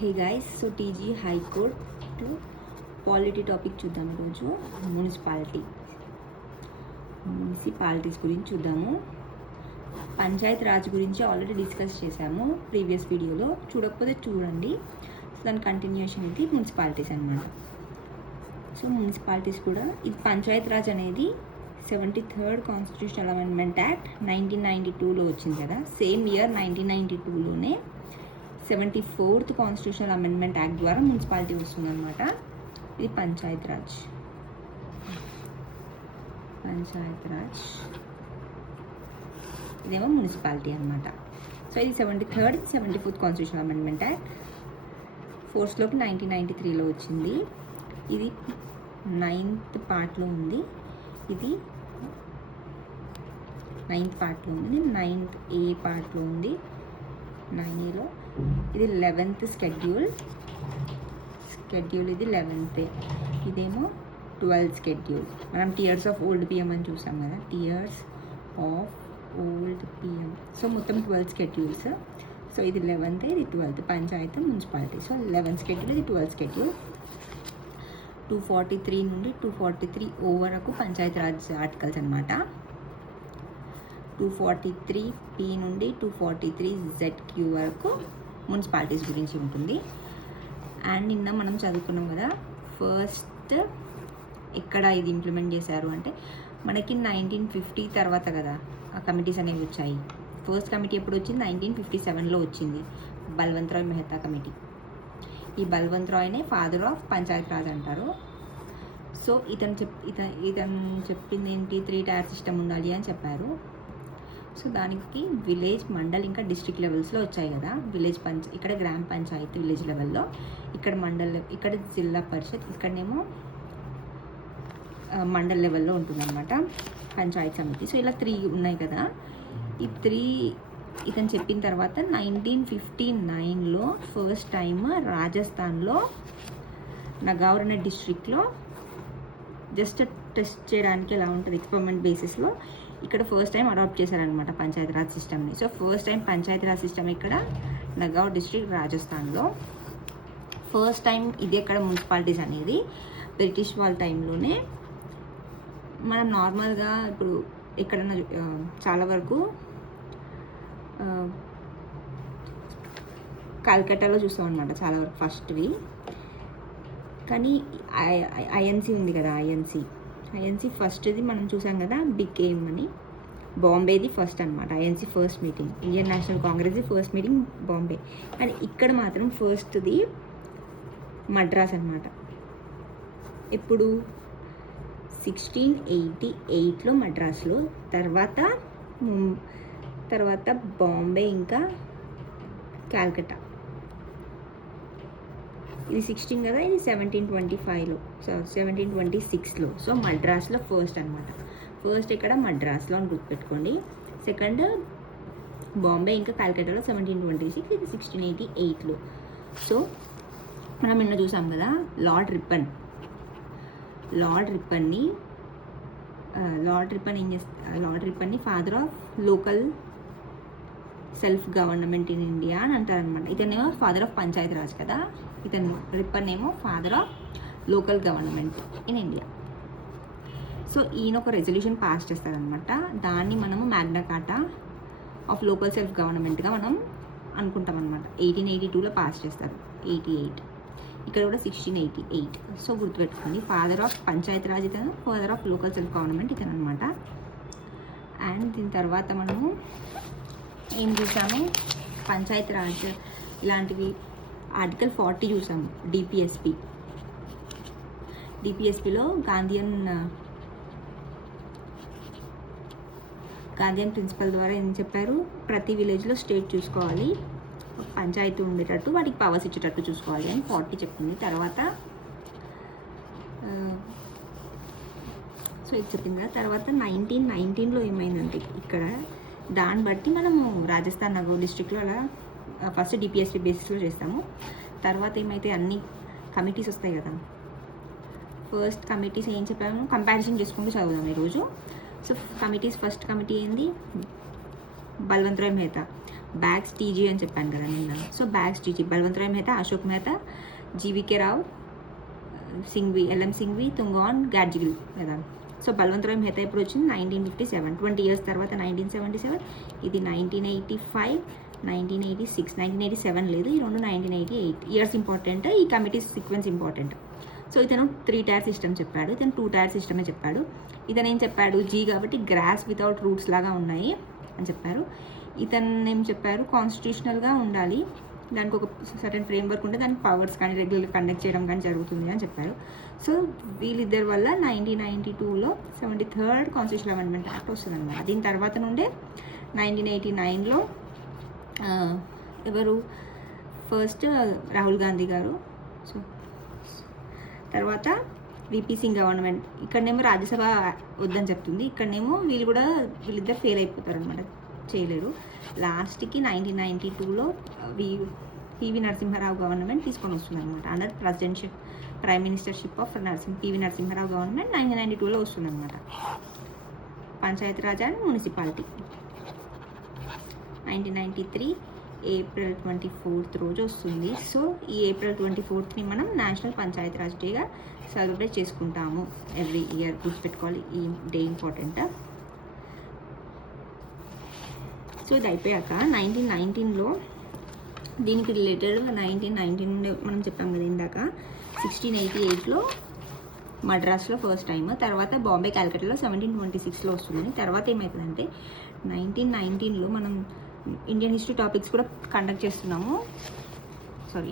Hey guys, so TG high court polity topic చూద్దాం. ఈరోజు municipalities గురించి చూద్దాము. పంచాయత్ రాజ్ గురించి ఆల్రెడీ డిస్కస్ చేశాము ప్రీవియస్ వీడియోలో. చూడకపోతే చూడండి. సో దాని కంటిన్యూషన్ ఇది మున్సిపాలిటీస్ అనమాట. సో మున్సిపాలిటీస్ కూడా ఇది పంచాయత్ రాజ్ అనేది 73rd కాన్స్టిట్యూషనల్ అమెండ్మెంట్ యాక్ట్ 1992లో వచ్చింది కదా. సేమ్ ఇయర్ 1992లోనే 74th కాన్స్టిట్యూషనల్ అమెండ్మెంట్ యాక్ట్ ద్వారా మున్సిపాలిటీ వస్తుందన్నమాట. ఇది పంచాయత్ రాజ్. ఇదేమో మున్సిపాలిటీ అనమాట. సో ఇది 73rd 74th constitutional amendment act ఫోర్స్లోకి 1993లో వచ్చింది. ఇది 9th పార్ట్లో ఉంది. ఇది 9th పార్ట్లో ఉంది. 9th ఏ పార్ట్లో ఉంది, 9Aలో. ఇది 11th స్కెడ్యూల్ ఇది 11th. ఇదేమో 12th స్కెడ్యూల్. మనం టియర్స్ ఆఫ్ ఓల్డ్ పిఎం అని చూసాం కదా, tears of old PM. So మొత్తం 12 స్కెడ్యూల్స్. సో ఇది 11th, ఇది 12th. Panchayat, municipality. So 11th schedule, ఇది 12th స్కెడ్యూల్. 243 నుండి 243 వరకు పంచాయత్ రాజ్ ఆర్టికల్స్ అనమాట. 243P నుండి 243ZQ వరకు మున్సిపాలిటీస్ గురించి ఉంటుంది. అండ్ నిన్న మనం చదువుకున్నాం కదా, ఫస్ట్ ఎక్కడ ఇది ఇంప్లిమెంట్ చేశారు అంటే మనకి 1950 తర్వాత కదా ఆ కమిటీస్ అనేవి వచ్చాయి. ఫస్ట్ కమిటీ ఎప్పుడు వచ్చింది? 1957లో వచ్చింది, బల్వంత్ రాయ్ మెహతా కమిటీ. ఈ బల్వంత్ రాయ్నే ఫాదర్ ఆఫ్ పంచాయత్ రాజ్ అంటారు. సో ఇతను చెప్పింది ఏంటి, 3 టైర్ సిస్టమ్ ఉండాలి అని చెప్పారు. సో దానికి విలేజ్, మండల్, ఇంకా డిస్ట్రిక్ట్ లెవెల్స్లో వచ్చాయి కదా. ఇక్కడ గ్రామ పంచాయతీ విలేజ్ లెవెల్లో, ఇక్కడ మండల్, ఇక్కడ జిల్లా పరిషత్, ఇక్కడనేమో మండల్ లెవెల్లో ఉంటుందన్నమాట పంచాయత్ సమితి. సో ఇలా 3 ఉన్నాయి కదా. ఈ 3 ఇతను చెప్పిన తర్వాత 1959లో ఫస్ట్ టైం రాజస్థాన్లో నగౌర్ అనే డిస్ట్రిక్ట్లో జస్ట్ టెస్ట్ చేయడానికి ఎలా ఉంటుంది ఎక్స్పెరిమెంట్ బేసిస్లో ఇక్కడ ఫస్ట్ టైం అడాప్ట్ చేశారనమాట పంచాయతీ రాజ్ సిస్టమ్ని. So first time panchayati raj system ఇక్కడ నగౌర్ డిస్ట్రిక్ట్ రాజస్థాన్లో. ఫస్ట్ టైం ఇది ఎక్కడ మున్సిపాలిటీస్ అనేది బ్రిటిష్ వాళ్ళ టైంలోనే. మనం నార్మల్గా ఇప్పుడు ఎక్కడన్నా చాలా వరకు కల్కట్టాలో చూస్తాం అనమాట చాలా వరకు ఫస్ట్వి. కానీ ఐఎన్సీ ఉంది కదా, ఐఎన్సీ ఫస్ట్ది మనం చూసాం కదా, బికేమ్ అని. బాంబేది ఫస్ట్ అనమాట INC first meeting. Indian national కాంగ్రెస్ది ఫస్ట్ మీటింగ్ బాంబే. కానీ ఇక్కడ మాత్రం ఫస్ట్ది మద్రాస్ అనమాట. ఎప్పుడు? 1688లో మద్రాస్లో, తర్వాత బాంబే, ఇంకా కాల్కటా. ఇది 16 కదా, ఇది 1725లో, 1726లో. సో మద్రాస్లో ఫస్ట్ అనమాట. ఫస్ట్ ఇక్కడ మద్రాస్లో అని గుర్తుపెట్టుకోండి. సెకండ్ బాంబే ఇంకా కాల్కటాలో 1726, ఇది 1688లో. సో మనం నిన్న చూసాం కదా, lord Ripon father of local self government in India అని అంటారనమాట. ఇతనేమో ఫాదర్ ఆఫ్ పంచాయత్ రాజ్ కదా. రిప్పన్ ఏమో father of local government in India. So ఈయన ఒక రెజల్యూషన్ పాస్ చేస్తారనమాట. దాన్ని మనము magna carta of local self గవర్నమెంట్గా మనం అనుకుంటాం అనమాట. 1882లో పాస్ చేస్తారు, 88. ఇక్కడ కూడా 1688. సో గుర్తుపెట్టుకోండి, ఫాదర్ ఆఫ్ పంచాయత్ రాజ్ ఇతను, father of local self government ఇతను అనమాట. అండ్ దీని తర్వాత మనము ఏం చూసాము, పంచాయత్ రాజ్ ఇలాంటివి ఆర్టికల్ 40 చూసాము. డిపిఎస్పిలో గాంధీయన్ ప్రిన్సిపల్ ద్వారా ఏం చెప్పారు, ప్రతి విలేజ్లో స్టేట్ చూసుకోవాలి, పంచాయతీ ఉండేటట్టు, వాటికి పవర్స్ ఇచ్చేటట్టు చూసుకోవాలి అని 40 చెప్పింది. తర్వాత సో ఇది చెప్పింది కదా. తర్వాత 1919లో ఏమైందంటే ఇక్కడ దాన్ని బట్టి మనము రాజస్థాన్ నగౌర్ డిస్ట్రిక్ట్లో అలా ఫస్ట్ డిపిఎస్పి బేసిస్లో చేస్తాము. తర్వాత ఏమైతే అన్ని కమిటీస్ వస్తాయి కదా, ఫస్ట్ కమిటీస్ ఏం చెప్పాము కంపారిజన్ చేసుకుంటూ చదువుదాం ఈరోజు. సో కమిటీస్, ఫస్ట్ కమిటీ ఏంది, బల్వంత్ రాయ్ మెహతా. బ్యాగ్స్ టీజీ అని చెప్పాను కదా నిన్న. So bags TG Balwantrai Mehta, Ashok Mehta, GVK Rao, Singhvi, LM Singhvi, Thungon, Gadgil కదా. సో బల్వంతరాయ్ మెహతా ఎప్పుడు వచ్చింది 1957, 20 years తర్వాత 1977, ఇది 1985, 1986, 1987 లేదు, ఈ రెండు 1988 ఇయర్స్ ఇంపార్టెంట్, ఈ కమిటీ సీక్వెన్స్ ఇంపార్టెంట్. సో ఇతను 3 tier సిస్టమ్ చెప్పాడు, ఇతను 2 tier సిస్టమే చెప్పాడు. ఇతను ఏం చెప్పాడు, జీ కాబట్టి గ్రాస్ వితౌట్ రూట్స్ లాగా ఉన్నాయి అని చెప్పారు. ఇతను ఏం చెప్పారు, కాన్స్టిట్యూషనల్గా ఉండాలి, దానికి ఒక సర్టెన్ ఫ్రేమ్వర్క్ ఉంటే దానికి పవర్స్ కానీ రెగ్యులర్గా కండక్ట్ చేయడం కానీ జరుగుతుంది అని చెప్పారు. సో వీళ్ళిద్దరి వల్ల 1992లో 73rd కాన్స్టిట్యూషనల్ అమెండ్మెంట్ యాక్ట్ వస్తుంది అనమాట. దీని తర్వాత నుండే 1989లో ఎవరు ఫస్ట్ రాహుల్ గాంధీ గారు, సో తర్వాత విపి సింగ్ గవర్నమెంట్, ఇక్కడనేమో రాజ్యసభ వద్దని చెప్తుంది, ఇక్కడనేమో వీళ్ళిద్దరు ఫెయిల్ అయిపోతారు అనమాట, చేయలేరు. లాస్ట్కి 1992లో పివి నరసింహారావు గవర్నమెంట్ తీసుకొని వస్తుంది అనమాట. Under prime ministership of PV Narasimha Rao government 1992లో వస్తుంది అనమాట. Panchayati Raj and municipality 1993 April 24th రోజు వస్తుంది. సో ఈ April 24th మనం నేషనల్ పంచాయతీరాజ్ డేగా సెలబ్రేట్ చేసుకుంటాము ఎవ్రీ ఇయర్. గుర్తుపెట్టుకోవాలి, ఈ డే ఇంపార్టెంట్. సో ఇది అయిపోయాక 1919లో దీనికి రిలేటెడ్ 1919 మనం చెప్పాం కదా ఇందాక, 1688లో మద్రాస్లో ఫస్ట్ టైం, తర్వాత బాంబే క్యాల్కటాలో 1726లో వస్తుంది. తర్వాత ఏమవుతుందంటే 1919లో మనం ఇండియన్ హిస్టరీ టాపిక్స్ కూడా కండక్ట్ చేస్తున్నాము,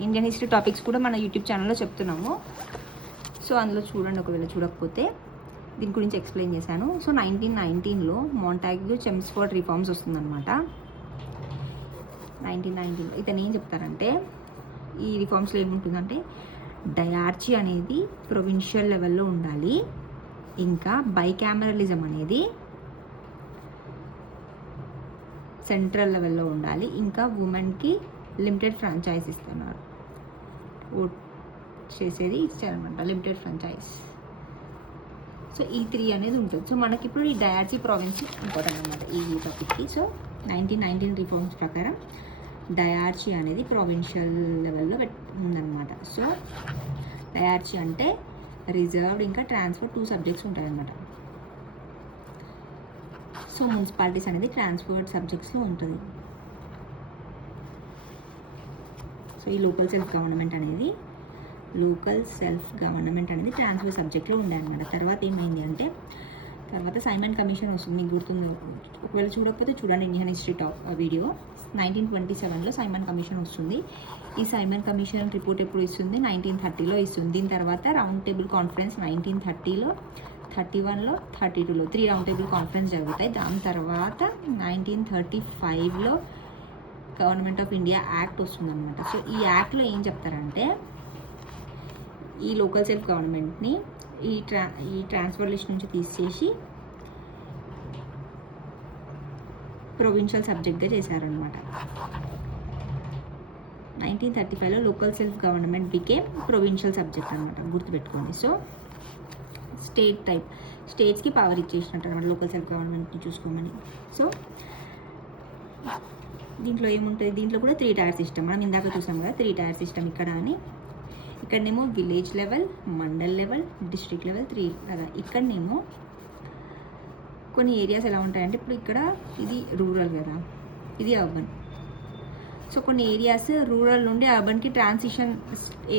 ఇండియన్ హిస్టరీ టాపిక్స్ కూడా మన యూట్యూబ్ ఛానల్లో చెప్తున్నాము. సో అందులో చూడండి, ఒకవేళ చూడకపోతే దీని గురించి ఎక్స్ప్లెయిన్ చేశాను. సో 1919లో మాంటాగ్యూ చెమ్స్ఫోర్డ్ రిఫార్మ్స్ వస్తుందన్నమాట. 1919లో ఇతను ఏం చెప్తారంటే, ఈ రిఫార్మ్స్లో ఏముంటుందంటే డయార్చీ అనేది ప్రొవిన్షియల్ లెవెల్లో ఉండాలి, ఇంకా బైకామరలిజం అనేది సెంట్రల్ లెవెల్లో ఉండాలి, ఇంకా ఉమెన్కి లిమిటెడ్ ఫ్రాంచైజ్ ఇస్తున్నారు, ఓట్ చేసేది ఇచ్చారనమాట, లిమిటెడ్ ఫ్రాంచైజ్. సో ఈ 3 అనేది ఉంటుంది. సో మనకి ఇప్పుడు ఈ డయార్చీ ప్రావిన్స్ ఇంపార్టెంట్ అనమాట ఈ టాపిక్కి. సో 1919 రిఫార్మ్స్ ప్రకారం డయార్చీ అనేది ప్రొవిన్షియల్ లెవెల్లో ఉందన్నమాట. సో డయార్చీ అంటే రిజర్వ్డ్ ఇంకా ట్రాన్స్ఫర్ 2 సబ్జెక్ట్స్ ఉంటాయన్నమాట. సో మున్సిపాలిటీస్ అనేది ట్రాన్స్ఫర్డ్ సబ్జెక్ట్స్లో ఉంటుంది. సో ఈ లోకల్ సెల్ఫ్ గవర్నమెంట్ అనేది ట్రాన్స్ఫర్ సబ్జెక్ట్లో ఉండాలన్నమాట. తర్వాత ఏమైంది అంటే, తర్వాత సైమన్ కమిషన్ వస్తుంది, మీకు గుర్తుంది, ఒకవేళ చూడకపోతే చూడండి ఇండియన్ హిస్టరీ వీడియో. 1927లో సైమన్ కమిషన్ వస్తుంది. ఈ సైమన్ కమిషన్ రిపోర్ట్ ఎప్పుడు ఇస్తుంది, 1930లో ఇస్తుంది. దీని తర్వాత రౌండ్ టేబుల్ కాన్ఫరెన్స్ 1930లో, 31లో, 32లో 3 రౌండ్ టేబుల్ కాన్ఫరెన్స్ జరుగుతాయి. దాని తర్వాత 1935లో గవర్నమెంట్ ఆఫ్ ఇండియా యాక్ట్ వస్తుందన్నమాట. సో ఈ యాక్ట్లో ఏం చెప్తారంటే, ఈ లోకల్ సెల్ఫ్ గవర్నమెంట్ని ఈ ట్రాన్స్ఫర్ లిస్ట్ నుంచి తీసేసి ప్రొవిన్షియల్ సబ్జెక్ట్గా చేశారనమాట. 1935లో local self government became provincial subject అనమాట, గుర్తుపెట్టుకోండి. సో స్టేట్స్కి పవర్ ఇచ్చేసినట్టు అనమాట లోకల్ సెల్ఫ్ గవర్నమెంట్ని చూసుకోమని. సో దీంట్లో ఏముంటుంది, దీంట్లో కూడా 3 tier సిస్టమ్, మనం ఇందాక చూసాం కదా 3 tier సిస్టమ్ ఇక్కడ అని. ఇక్కడనేమో village level, mandal level, district level 3 కదా. ఇక్కడనేమో కొన్ని ఏరియాస్ ఎలా ఉంటాయంటే, ఇప్పుడు ఇక్కడ ఇది రూరల్ కదా, ఇది అర్బన్. సో కొన్ని ఏరియాస్ రూరల్ నుండి అర్బన్కి ట్రాన్సిషన్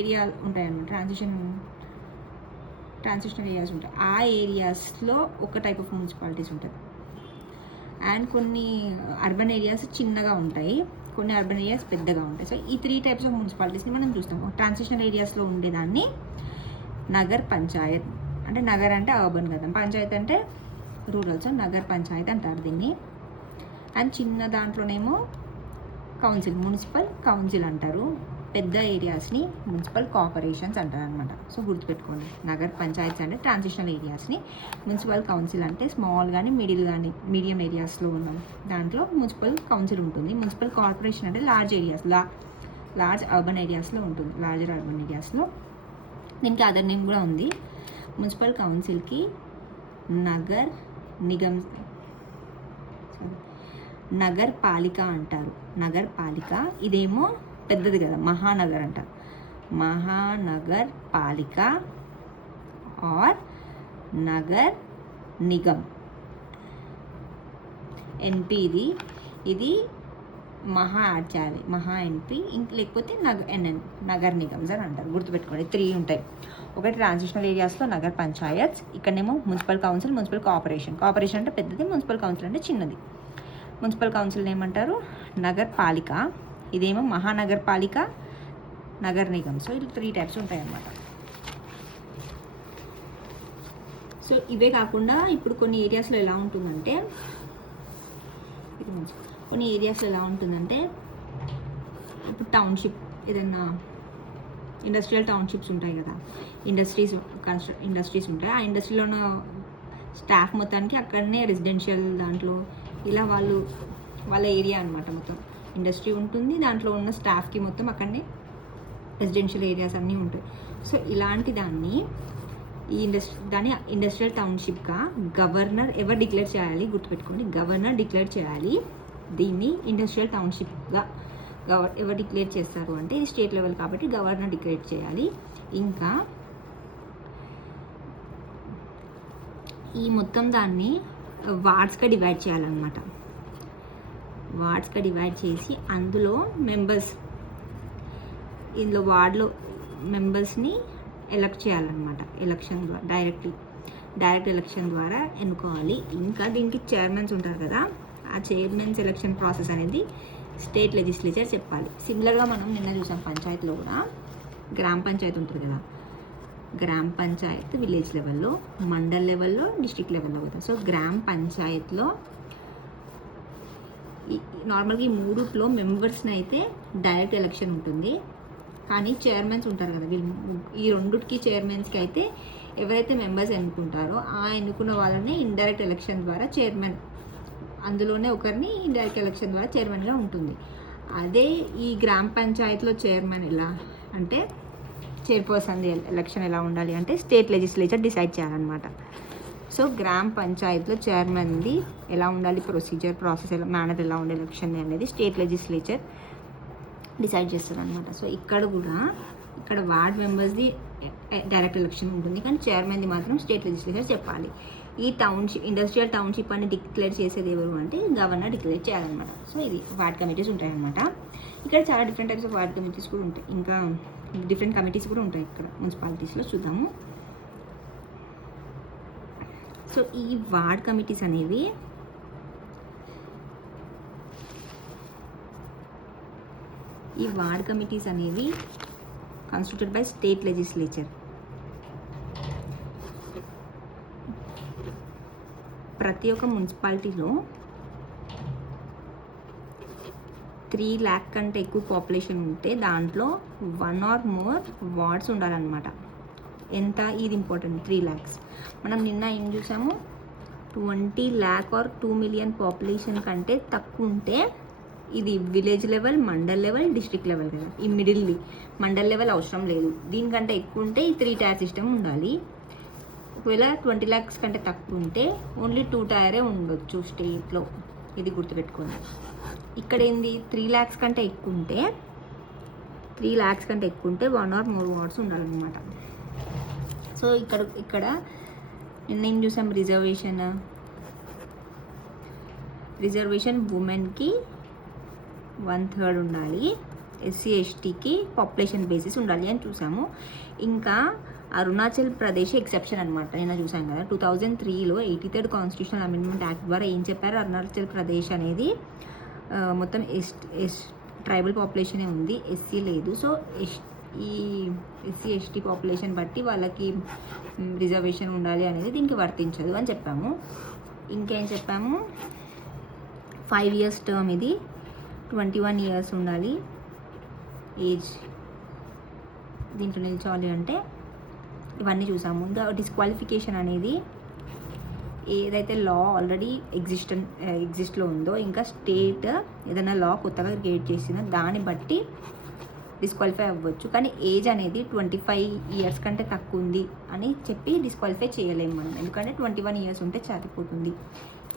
ఏరియా ఉంటాయన్నమాట, ట్రాన్సిషనల్ ఏరియాస్ ఉంటాయి. ఆ ఏరియాస్లో ఒక టైప్ ఆఫ్ మున్సిపాలిటీస్ ఉంటుంది. అండ్ కొన్ని అర్బన్ ఏరియాస్ చిన్నగా ఉంటాయి, కొన్ని అర్బన్ ఏరియాస్ పెద్దగా ఉంటాయి. సో ఈ 3 types ఆఫ్ మున్సిపాలిటీస్ని మనం చూస్తాము. ట్రాన్సిషనల్ ఏరియాస్లో ఉండేదాన్ని నగర్ పంచాయత్, అంటే నగర్ అంటే అర్బన్ కదా, పంచాయత్ అంటే రూరల్. సో నగర్ పంచాయత్ అంటారు దీన్ని. అండ్ చిన్న దాంట్లోనేమో కౌన్సిల్, మున్సిపల్ కౌన్సిల్ అంటారు. పెద్ద ఏరియాస్ని మున్సిపల్ కార్పొరేషన్స్ అంటారు అనమాట. సో గుర్తుపెట్టుకోండి, నగర్ పంచాయత్స్ అంటే ట్రాన్సిషనల్ ఏరియాస్ని, మున్సిపల్ కౌన్సిల్ అంటే స్మాల్ కానీ మిడిల్ కానీ మీడియం ఏరియాస్లో ఉన్నాం దాంట్లో మున్సిపల్ కౌన్సిల్ ఉంటుంది. మున్సిపల్ కార్పొరేషన్ అంటే లార్జ్ అర్బన్ ఏరియాస్లో ఉంటుంది, లార్జర్ అర్బన్ ఏరియాస్లో. దీనికి అదర్ నేమ్ కూడా ఉంది. మున్సిపల్ కౌన్సిల్కి నగర్ నిగమ్ నగర్ పాలిక అంటారు. నగర్ పాలిక ఇదేమో పెద్దది కదా, మహానగర్ అంటారు. మహానగర్ పాలిక ఆర్ నగర్ నిగమ్. ఎన్పి ఇది మహా యాడ్ చేయాలి, మహా ఎన్పి, లేకపోతే ఎన్ఎన్ నగర్ నిగమ్స్ అని అంటారు. గుర్తుపెట్టుకోండి, 3 ఉంటాయి. ఒకటి ట్రాన్సిషనల్ ఏరియాస్లో నగర్ పంచాయత్స్, ఇక్కడనేమో municipal council, municipal corporation. Corporation అంటే పెద్దది, మున్సిపల్ కౌన్సిల్ అంటే చిన్నది. మున్సిపల్ కౌన్సిల్ ఏమంటారు? నగర్ పాలిక. ఇదేమో మహానగర్ పాలిక, నగర్ నిగమ్. సో ఇది 3 టైప్స్ ఉంటాయి అన్నమాట. సో ఇవే కాకుండా ఇప్పుడు కొన్ని ఏరియాస్లో ఎలా ఉంటుందంటే ఇప్పుడు టౌన్షిప్, ఏదైనా ఇండస్ట్రియల్ టౌన్షిప్స్ ఉంటాయి కదా, ఇండస్ట్రీస్ ఉంటాయి. ఆ ఇండస్ట్రీలో ఉన్న స్టాఫ్ మొత్తానికి అక్కడనే రెసిడెన్షియల్ దాంట్లో ఇలా వాళ్ళ ఏరియా అనమాట. మొత్తం ఇండస్ట్రీ ఉంటుంది, దాంట్లో ఉన్న స్టాఫ్కి మొత్తం అక్కడనే రెసిడెన్షియల్ ఏరియాస్ అన్నీ ఉంటాయి. సో ఇలాంటి దాన్ని దాన్ని ఇండస్ట్రియల్ టౌన్షిప్గా గవర్నర్ ఎవరు డిక్లేర్ చేయాలి? గుర్తుపెట్టుకోండి, గవర్నర్ డిక్లేర్ చేయాలి. దీన్ని ఇండస్ట్రియల్ టౌన్షిప్గా ఎవరు డిక్లేర్ చేస్తారు అంటే ఇది స్టేట్ లెవెల్ కాబట్టి గవర్నర్ డిక్లేర్ చేయాలి. ఇంకా ఈ మొత్తం దాన్ని వార్డ్స్గా డివైడ్ చేయాలన్నమాట. వార్డ్స్గా డివైడ్ చేసి అందులో ఇందులో వార్డులో మెంబర్స్ని ఎలక్ట్ చేయాలన్నమాట. ఎలక్షన్ ద్వారా డైరెక్ట్ ఎలక్షన్ ద్వారా ఎన్నుకోవాలి. ఇంకా దీనికి చైర్మన్స్ ఉంటారు కదా, ఆ చైర్మన్స్ ఎలక్షన్ ప్రాసెస్ అనేది స్టేట్ లెజిస్లేచర్ చెప్పాలి. సిమిలర్గా మనం నిన్న చూసాం పంచాయతీలో కూడా, గ్రామ పంచాయతీ ఉంటుంది కదా, గ్రామ పంచాయత్ విలేజ్ లెవెల్లో, మండల్ లెవెల్లో, డిస్ట్రిక్ట్ లెవెల్లో కదా. సో గ్రామ పంచాయత్లో నార్మల్గా ఈ 3లో మెంబర్స్ని అయితే డైరెక్ట్ ఎలక్షన్ ఉంటుంది, కానీ చైర్మన్స్ ఉంటారు కదా, ఈ 2కి చైర్మన్స్కి అయితే ఎవరైతే మెంబర్స్ ఎన్నుకుంటారో ఆ ఎన్నుకున్న వాళ్ళని ఇండైరెక్ట్ ఎలక్షన్ ద్వారా చైర్మన్, అందులోనే ఒకరిని ఇండైరెక్ట్ ఎలక్షన్ ద్వారా చైర్మన్గా ఉంటుంది. అదే ఈ గ్రామ పంచాయతీలో చైర్మన్ ఎలా అంటే చైర్పర్సన్ ఎలక్షన్ ఎలా ఉండాలి అంటే స్టేట్ లెజిస్లేచర్ డిసైడ్ చేయాలన్నమాట. సో గ్రామ పంచాయతీలో చైర్మన్ది ఎలా ఉండాలి, ప్రాసెస్ ఎలా, మేనర్ ఎలా ఉండే ఎలక్షన్ అనేది స్టేట్ లెజిస్లేచర్ డిసైడ్ చేస్తారు అనమాట. సో ఇక్కడ వార్డ్ మెంబర్స్ది డైరెక్ట్ ఎలక్షన్ ఉంటుంది, కానీ చైర్మన్ది మాత్రం స్టేట్ లెజిస్లేచర్ చెప్పాలి. ఈ ఇండస్ట్రియల్ టౌన్షిప్ అని డిక్లేర్ చేసేది ఎవరు అంటే గవర్నర్ డిక్లేర్ చేయాలన్నమాట. సో ఇది వార్డ్ కమిటీస్ ఉంటాయన్నమాట. ఇక్కడ చాలా different types of ward committees కూడా ఉంటాయి, ఇంకా డిఫరెంట్ కమిటీస్ కూడా ఉంటాయి ఇక్కడ మున్సిపాలిటీస్లో. చూద్దాము. సో ఈ వార్డ్ కమిటీస్ అనేవి కాన్స్టిట్యూటెడ్ బై స్టేట్ లెజిస్లేచర్. ప్రతి ఒక్క మున్సిపాలిటీలో 3 lakh కంటే ఎక్కువ పాపులేషన్ ఉంటే దాంట్లో 1 or more వార్డ్స్ ఉండాలన్నమాట. ఎంత ఇది ఇంపార్టెంట్, 3 lakhs. మనం నిన్న ఏం చూసాము, 20 lakh or 2 million పాపులేషన్ కంటే తక్కువ ఉంటే ఇది village level, mandal level, district level కదా. ఈ మిడిల్ది మండల్ లెవెల్ అవసరం లేదు. దీనికంటే ఎక్కువ ఉంటే ఈ 3 tier సిస్టమ్ ఉండాలి. ఒకవేళ 20 lakhs కంటే తక్కువ ఉంటే ఓన్లీ 2 tier ఉండొచ్చు స్టేట్లో. ఇది గుర్తుపెట్టుకోండి. ఇక్కడ ఏంది, 3 lakhs కంటే ఎక్కువ ఉంటే 1 or more వార్డ్స్ ఉండాలన్నమాట. సో ఇక్కడ నిన్న ఏం చూసాం, రిజర్వేషన్ ఉమెన్కి 1/3 ఉండాలి, ఎస్సీ ఎస్టీకి పాపులేషన్ బేసిస్ ఉండాలి అని చూసాము. ఇంకా అరుణాచల్ ప్రదేశ్ ఎక్సెప్షన్ అనమాట. నేను చూసాను కదా, 2003లో 83rd కాన్స్టిట్యూషనల్ అమెండ్మెంట్ యాక్ట్ ద్వారా ఏం చెప్పారు, అరుణాచల్ ప్రదేశ్ అనేది మొత్తం ట్రైబల్ పాపులేషనే ఉంది, ఎస్సీ లేదు. సో ఈ ఎస్సీ ఎస్టీ పాపులేషన్ బట్టి వాళ్ళకి రిజర్వేషన్ ఉండాలి అనేది దీనికి వర్తించదు అని చెప్పాము. ఇంకేం చెప్పాము, 5 years టర్మ్, ఇది 21 years ఉండాలి ఏజ్ దీంట్లో నిల్చోవాలి అంటే. ఇవన్నీ చూసాము. ఇంకా డిస్క్వాలిఫికేషన్ అనేది ఏదైతే లా ఆల్రెడీ ఎగ్జిస్ట్లో ఉందో, ఇంకా స్టేట్ ఏదైనా లా కొత్తగా క్రియేట్ చేసిందో దాన్ని బట్టి డిస్క్వాలిఫై అవ్వచ్చు. కానీ ఏజ్ అనేది 25 years కంటే తక్కువ ఉంది అని చెప్పి డిస్క్వాలిఫై చేయలేము మనం, ఎందుకంటే 21 years ఉంటే సరిపోతుంది.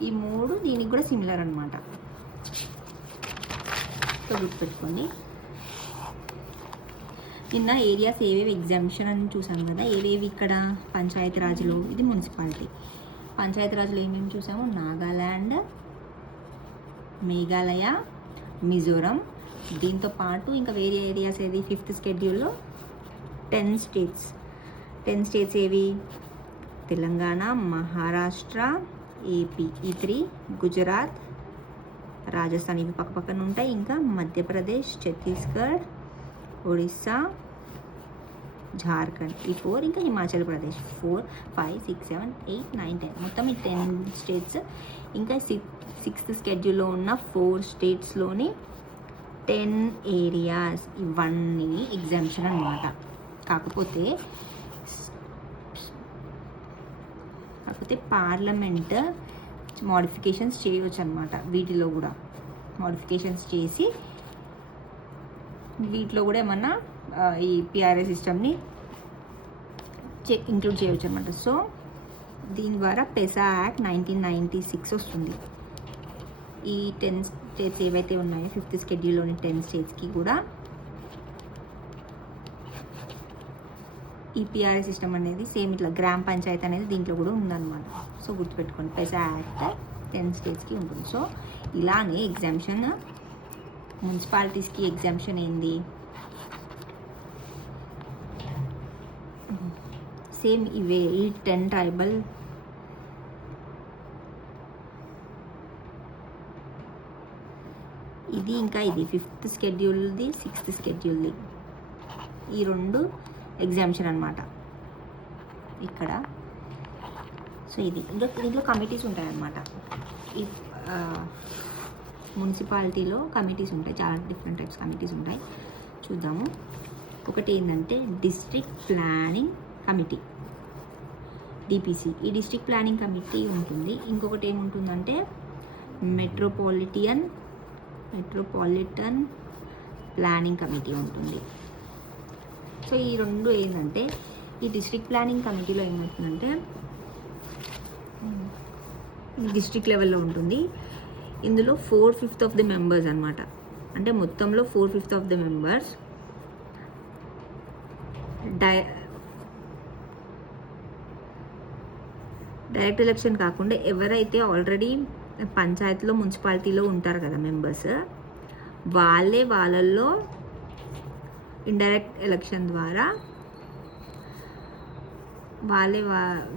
ఈ 3 దీనికి కూడా సిమిలర్ అనమాట. గుర్తుపెట్టుకోండి. నిన్న ఏరియాస్ ఏవేవి ఎగ్జామ్షన్ అని చూసాం కదా, ఏవేవి ఇక్కడ పంచాయతీరాజ్లో, ఇది మున్సిపాలిటీ. పంచాయతీరాజ్లో ఏమేమి చూసాము, నాగాల్యాండ్, మేఘాలయ, మిజోరం. దీంతో పాటు ఇంకా వేరే ఏరియాస్ ఏది 5th షెడ్యూల్లో 10 స్టేట్స్ ఏవి, తెలంగాణ, మహారాష్ట్ర, ఏపీ, ఈ 3, గుజరాత్, రాజస్థాన్, ఇవి పక్క పక్కన ఉంటాయి. ఇంకా మధ్యప్రదేశ్, ఛత్తీస్గఢ్, ఒడిస్సా, జార్ఖండ్, ఈ 4. ఇంకా హిమాచల్ ప్రదేశ్ 4, 5, 6, 7, 8, 9, 10. మొత్తం ఈ 10 స్టేట్స్. ఇంకా 6th షెడ్యూల్లో ఉన్న 4 స్టేట్స్లోని 10 ఏరియాస్. ఇవన్నీ ఎగ్జామ్షన్ అన్నమాట. కాకపోతే పార్లమెంట్ మోడిఫికేషన్స్ చేయవచ్చు అనమాట. వీటిలో కూడా మోడిఫికేషన్స్ చేసి వీటిలో కూడా ఏమన్నా ఈ పిఆర్ఏ సిస్టమ్ని ఇంక్లూడ్ చేయవచ్చు అనమాట. సో దీని ద్వారా పెసా యాక్ట్ 1996 వస్తుంది. ఈ 10 స్టేట్స్ ఏవైతే ఉన్నాయో 5th షెడ్యూల్లోని 10 స్టేట్స్కి కూడా ఈ పిఆర్ఏ సిస్టమ్ అనేది సేమ్ ఇట్లా గ్రామ పంచాయతీ అనేది దీంట్లో కూడా ఉందన్నమాట. సో గుర్తుపెట్టుకోండి, పెసా యాక్ట్ 10 స్టేట్స్కి ఉంటుంది. సో ఇలానే ఎగ్జామ్షన్ మున్సిపాలిటీస్కి ఎగ్జామ్షన్ ఏంది, సేమ్ ఇవే ఈ 10 ట్రైబల్ ఇది ఇంకా ఇది 5th షెడ్యూల్ది 6th షెడ్యూల్ది, ఈ 2 ఎగ్జామ్షన్ అనమాట ఇక్కడ. సో ఇది దీంట్లో కమిటీస్ ఉంటాయన్నమాట. ఈ మున్సిపాలిటీలో కమిటీస్ ఉంటాయి, చాలా డిఫరెంట్ టైప్స్ కమిటీస్ ఉంటాయి. చూద్దాము. ఒకటి ఏంటంటే డిస్ట్రిక్ట్ ప్లానింగ్ కమిటీ, డిపిసి. ఈ డిస్ట్రిక్ట్ ప్లానింగ్ కమిటీ ఉంటుంది. ఇంకొకటి ఏముంటుందంటే మెట్రోపాలిటన్ ప్లానింగ్ కమిటీ ఉంటుంది. సో ఈ 2 ఏంటంటే, ఈ డిస్ట్రిక్ట్ ప్లానింగ్ కమిటీలో ఏమవుతుందంటే డిస్ట్రిక్ట్ లెవెల్లో ఉంటుంది. ఇందులో 4/5 ఆఫ్ ది మెంబర్స్ అనమాట. అంటే మొత్తంలో 4/5 of the members direct election కాకుండా ఎవరైతే ఆల్రెడీ పంచాయతీలో మున్సిపాలిటీలో ఉంటారు కదా మెంబర్స్, వాళ్ళల్లో ఇండైరెక్ట్ ఎలక్షన్ ద్వారా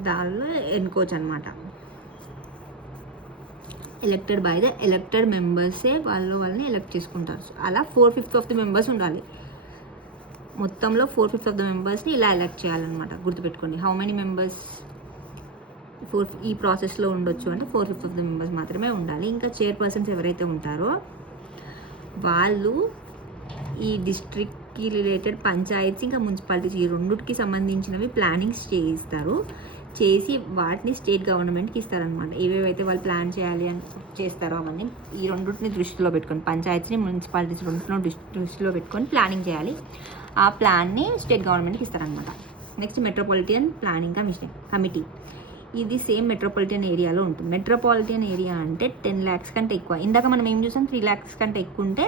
దానిలో ఎన్నుకోవచ్చు అనమాట. ఎలక్టెడ్ బై ద ఎలక్టెడ్ మెంబర్సే వాళ్ళని ఎలక్ట్ చేసుకుంటారు. అలా 4/5 ఆఫ్ ది మెంబర్స్ ఉండాలి. మొత్తంలో 4/5 ఆఫ్ ద మెంబర్స్ని ఇలా ఎలక్ట్ చేయాలన్నమాట. గుర్తుపెట్టుకోండి, హౌ మెనీ మెంబర్స్ ఈ ప్రాసెస్లో ఉండొచ్చు అంటే 4/5 ఆఫ్ ద మెంబర్స్ మాత్రమే ఉండాలి. ఇంకా చైర్పర్సన్స్ ఎవరైతే ఉంటారో వాళ్ళు ఈ డిస్ట్రిక్ట్కి రిలేటెడ్ పంచాయతీస్ ఇంకా మున్సిపాలిటీస్ ఈ 2కి సంబంధించినవి ప్లానింగ్స్ చేసి వాటిని స్టేట్ గవర్నమెంట్కి ఇస్తారనమాట. ఏవేవైతే వాళ్ళు ప్లాన్ చేయాలి అని చేస్తారో అవన్నీ ఈ 2ని దృష్టిలో పెట్టుకొని, పంచాయతీని మున్సిపాలిటీస్ 2 దృష్టిలో పెట్టుకొని ప్లానింగ్ చేయాలి. ఆ ప్లాన్ని స్టేట్ గవర్నమెంట్కి ఇస్తారనమాట. Next metropolitan planning committee. ఇది సేమ్ మెట్రోపాలిటన్ ఏరియాలో ఉంటుంది. మెట్రోపాలిటన్ ఏరియా అంటే 10 lakhs కంటే ఎక్కువ. ఇందాక మనం ఏం చూసాం, 3 lakhs కంటే ఎక్కువ ఉంటే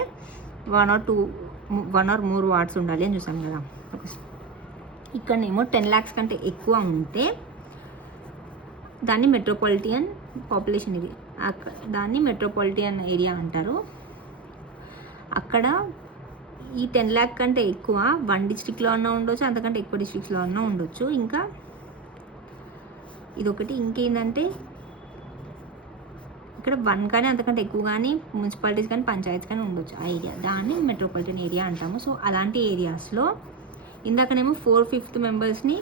1 or more వార్డ్స్ ఉండాలి అని చూసాం కదా. ఇక్కడనేమో 10 lakhs కంటే ఎక్కువ ఉంటే దాన్ని మెట్రోపాలిటన్ పాపులేషన్, ఇది దాన్ని మెట్రోపాలిటన్ ఏరియా అంటారు. అక్కడ ఈ 10 lakh కంటే ఎక్కువ 1 డిస్ట్రిక్ట్లో అన్నా ఉండొచ్చు, అంతకంటే ఎక్కువ డిస్ట్రిక్ట్స్లో అన్నా ఉండొచ్చు. ఇంకా ఇదొకటి. ఇంకేంటంటే ఇక్కడ 1 కానీ అంతకంటే ఎక్కువ కానీ మున్సిపాలిటీస్ కానీ పంచాయతీస్ కానీ ఉండొచ్చు. ఆ ఏరియా దాన్ని మెట్రోపాలిటన్ ఏరియా అంటాము. సో అలాంటి ఏరియాస్లో ఇందాకనేమో 4/5 మెంబర్స్ని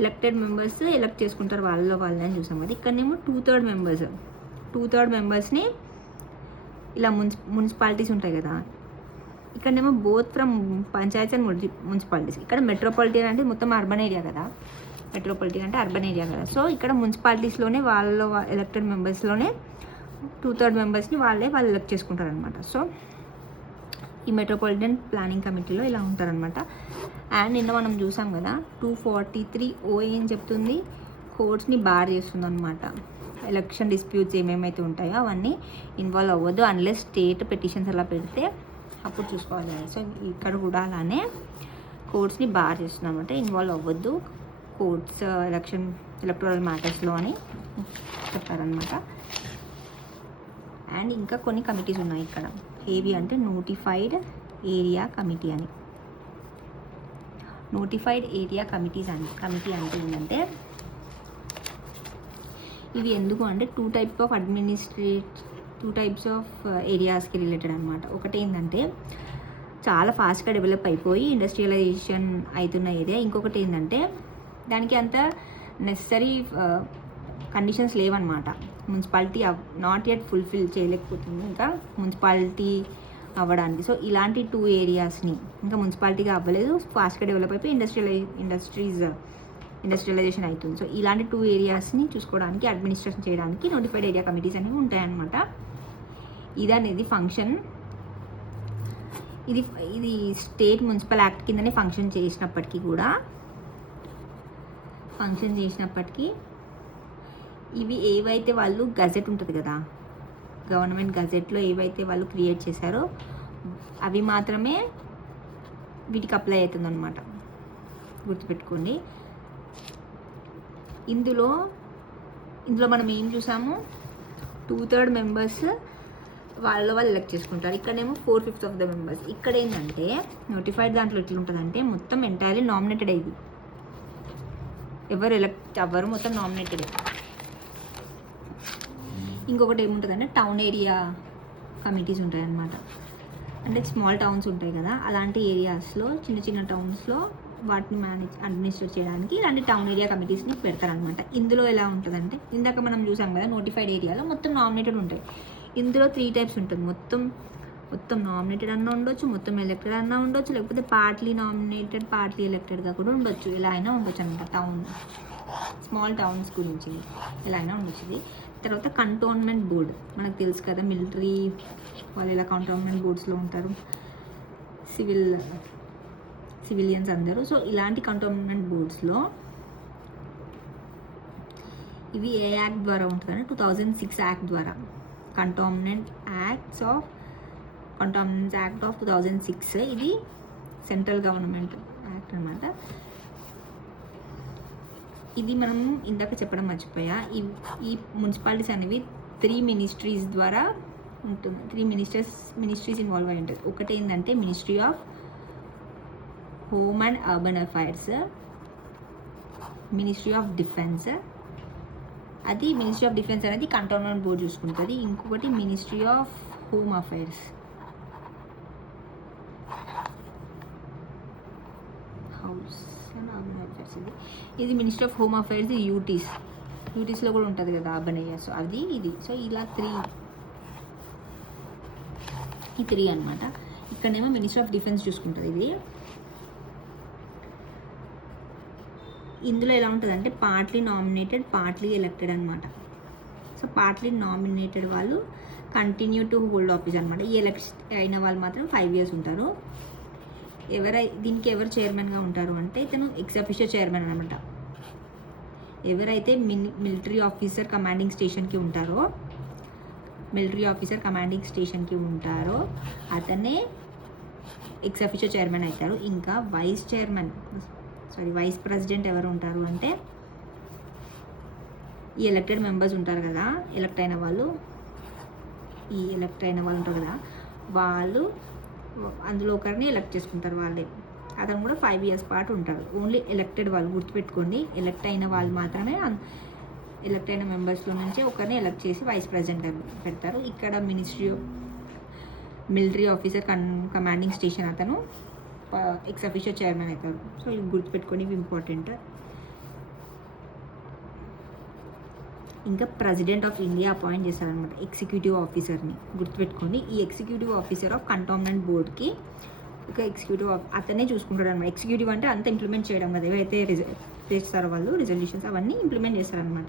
ఎలక్టెడ్ మెంబర్స్ ఎలక్ట్ చేసుకుంటారు వాళ్ళని చూసాం కదా. ఇక్కడనేమో 2/3 మెంబర్స్ని ఇలా మున్సిపాలిటీస్ ఉంటాయి కదా, ఇక్కడనేమో both from panchayats and municipalities. ఇక్కడ మెట్రోపాలిటన్ అంటే మొత్తం అర్బన్ ఏరియా కదా, మెట్రోపాలిటన్ అంటే అర్బన్ ఏరియా కదా. సో ఇక్కడ మున్సిపాలిటీస్లోనే వాళ్ళ ఎలక్టెడ్ మెంబర్స్లోనే 2/3 మెంబర్స్ని వాళ్ళు ఎలక్ట్ చేసుకుంటారనమాట. సో ఈ మెట్రోపాలిటన్ ప్లానింగ్ కమిటీలో ఇలా ఉంటారనమాట. అండ్ నిన్న మనం చూసాం కదా 243 ఏం చెప్తుంది, కోర్ట్స్ని బార్ చేస్తుంది అనమాట. ఎలక్షన్ డిస్ప్యూట్స్ ఏమేమైతే ఉంటాయో అవన్నీ ఇన్వాల్వ్ అవ్వద్దు అన్లెస్ స్టేట్ పెటిషన్స్ అలా పెడితే అప్పుడు చూసుకోవాలి. సో ఇక్కడ కూడా అలానే కోర్ట్స్ని బార్ చేస్తున్నాం అంటే ఇన్వాల్వ్ అవ్వద్దు కోర్ట్స్ ఎలక్టోరల్ మ్యాటర్స్లో అని చెప్పారనమాట. అండ్ ఇంకా కొన్ని కమిటీస్ ఉన్నాయి ఇక్కడ. ఏవి అంటే నోటిఫైడ్ ఏరియా కమిటీ అని. నోటిఫైడ్ ఏరియా కమిటీ అంటే ఏంటంటే ఇవి ఎందుకు అంటే టూ టైప్స్ ఆఫ్ ఏరియాస్కి రిలేటెడ్ అనమాట. ఒకటి ఏంటంటే చాలా ఫాస్ట్గా డెవలప్ అయిపోయి ఇండస్ట్రియలైజేషన్ అవుతున్న ఏరియా. ఇంకొకటి ఏంటంటే దానికి అంత నెసరీ కండిషన్స్ లేవన్నమాట. మున్సిపాలిటీ నాట్ యెట్ ఫుల్ఫిల్ చేయలేకపోతుంది ఇంకా మున్సిపాలిటీ అవ్వడానికి. సో ఇలాంటి 2 ఏరియాస్ని ఇంకా మున్సిపాలిటీగా అవ్వలేదు, ఫాస్ట్గా డెవలప్ అయిపోయి ఇండస్ట్రియలైజేషన్ అవుతుంది. సో ఇలాంటి 2 ఏరియాస్ని చూసుకోవడానికి అడ్మినిస్ట్రేషన్ చేయడానికి నోటిఫైడ్ ఏరియా కమిటీస్ అనేవి ఉంటాయన్నమాట. ఇదనేది ఫంక్షన్. ఇది స్టేట్ మున్సిపల్ యాక్ట్ కిందనే ఫంక్షన్ చేసినప్పటికీ ఇవి ఏవైతే వాళ్ళు గజెట్ ఉంటుంది కదా, గవర్నమెంట్ గజెట్లో ఏవైతే వాళ్ళు క్రియేట్ చేశారో అవి మాత్రమే వీటికి అప్లై అవుతుంది అనమాట. గుర్తుపెట్టుకోండి. ఇందులో మనం ఏం చూసాము, 2/3 మెంబర్స్ వాళ్ళు ఎలక్ట్ చేసుకుంటారు. ఇక్కడేమో 4/5 ఆఫ్ ద మెంబర్స్. ఇక్కడ ఏంటంటే నోటిఫైడ్ దాంట్లో ఎట్లా ఉంటుందంటే మొత్తం ఎంటైర్లీ నామినేటెడ్ అయ్యింది. ఎవరు ఎలక్ట్ అవ్వరు, మొత్తం నామినేటెడ్. ఇంకొకటి ఏముంటుందంటే టౌన్ ఏరియా కమిటీస్ ఉంటాయి అన్నమాట. అంటే స్మాల్ టౌన్స్ ఉంటాయి కదా, అలాంటి ఏరియాస్లో చిన్న టౌన్స్లో వాటిని అడ్మినిస్ట్రేట్ చేయడానికి ఇలాంటి టౌన్ ఏరియా కమిటీస్ని పెడతారనమాట. ఇందులో ఎలా ఉంటుందంటే ఇందాక మనం చూసాం కదా నోటిఫైడ్ ఏరియాలో మొత్తం నామినేటెడ్ ఉంటాయి. ఇందులో 3 టైప్స్ ఉంటుంది. మొత్తం నామినేటెడ్ అన్నా ఉండొచ్చు, మొత్తం ఎలక్టెడ్ అన్నా ఉండొచ్చు, లేకపోతే పార్ట్లీ నామినేటెడ్ పార్ట్లీ ఎలక్టెడ్గా కూడా ఉండొచ్చు. ఎలా అయినా ఉండొచ్చు అనమాట. స్మాల్ టౌన్స్ గురించి ఎలా అయినా ఉండొచ్చు. తర్వాత కంటోన్మెంట్ బోర్డ్ మనకు తెలుసు కదా, మిలిటరీ వాళ్ళు ఎలా కంటోన్మెంట్ బోర్డ్స్లో ఉంటారు, సివిలియన్స్ అందరూ. సో ఇలాంటి కంటోన్మెంట్ బోర్డ్స్లో ఇవి ఏ యాక్ట్ ద్వారా ఉంటుందంటే 2006 యాక్ట్ ద్వారా, కంటోన్మెంట్ యాక్ట్ ఆఫ్ 2006. ఇది సెంట్రల్ గవర్నమెంట్ యాక్ట్ అనమాట. ఇది మనం ఇందాక చెప్పడం మర్చిపోయా, ఈ మున్సిపాలిటీస్ అనేవి 3 మినిస్ట్రీస్ ద్వారా ఉంటుంది. 3 మినిస్ట్రీస్ ఇన్వాల్వ్ అయి ఉంటుంది. ఒకటి ఏంటంటే ministry of home and urban affairs, ministry of defence. అది మినిస్ట్రీ ఆఫ్ డిఫెన్స్ అనేది కంటోన్మెంట్ బోర్డ్ చూసుకుంటుంది. ఇంకొకటి మినిస్ట్రీ ఆఫ్ హోమ్ అఫైర్స్, ఇది మినిస్ట్రీ ఆఫ్ హోమ్ అఫైర్స్. యూటీస్లో కూడా ఉంటుంది కదా అర్బన్ ఏరియాస్. ఇది. సో ఇలా 3 అనమాట. ఇక్కడేమో మినిస్ట్రీ ఆఫ్ డిఫెన్స్ చూసుకుంటుంది. ఇది ఇందులో ఎలా ఉంటుందంటే పార్ట్లీ నామినేటెడ్ పార్ట్లీ ఎలక్టెడ్ అనమాట. సో పార్ట్లీ నామినేటెడ్ వాళ్ళు కంటిన్యూ టు హోల్డ్ ఆఫీస్ అనమాట. ఈ ఎలక్షన్ అయిన వాళ్ళు మాత్రం 5 years ఉంటారు. దీనికి ఎవరు చైర్మన్గా ఉంటారు అంటే ఇతను ఎక్స్ అఫీషియో చైర్మన్ అనమాట. ఎవరైతే మిలిటరీ ఆఫీసర్ కమాండింగ్ స్టేషన్కి ఉంటారో అతనే ఎక్స్ అఫీషియో చైర్మన్ అవుతారు. ఇంకా వైస్ ప్రెసిడెంట్ ఎవరు ఉంటారు అంటే ఈ ఎలక్టెడ్ మెంబర్స్ ఉంటారు కదా, ఎలక్ట్ అయిన వాళ్ళు ఉంటారు కదా, వాళ్ళు అందులో ఒకరిని ఎలక్ట్ చేసుకుంటారు వాళ్ళే. అతను కూడా 5 years పాటు ఉంటారు. ఓన్లీ ఎలక్టెడ్ వాళ్ళు, గుర్తుపెట్టుకోండి. ఎలక్ట్ అయిన వాళ్ళు మాత్రమే, ఎలక్ట్ అయిన మెంబర్స్లో నుంచి ఒకరిని ఎలక్ట్ చేసి వైస్ ప్రెసిడెంట్ పెడతారు. ఇక్కడ మిలిటరీ ఆఫీసర్ కమాండింగ్ స్టేషన్ అతను ఎక్స్ అఫీషియో చైర్మన్ అవుతారు. సో ఇవి గుర్తుపెట్టుకొని ఇవి ఇంపార్టెంట్. ఇంకా ప్రెసిడెంట్ ఆఫ్ ఇండియా అపాయింట్ చేస్తారనమాట ఎగ్జిక్యూటివ్ ఆఫీసర్ని. గుర్తుపెట్టుకోండి, ఈ ఎగ్జిక్యూటివ్ ఆఫీసర్ ఆఫ్ కంటోన్మెంట్ బోర్డ్కి ఒక అతనే చూసుకుంటాడు అనమాట. ఎగ్జిక్యూటివ్ అంటే అంతా ఇంప్లిమెంట్ చేయడం కదా, ఏవైతే చేస్తారో వాళ్ళు రిజల్యూషన్స్ అవన్నీ ఇంప్లిమెంట్ చేస్తారనమాట.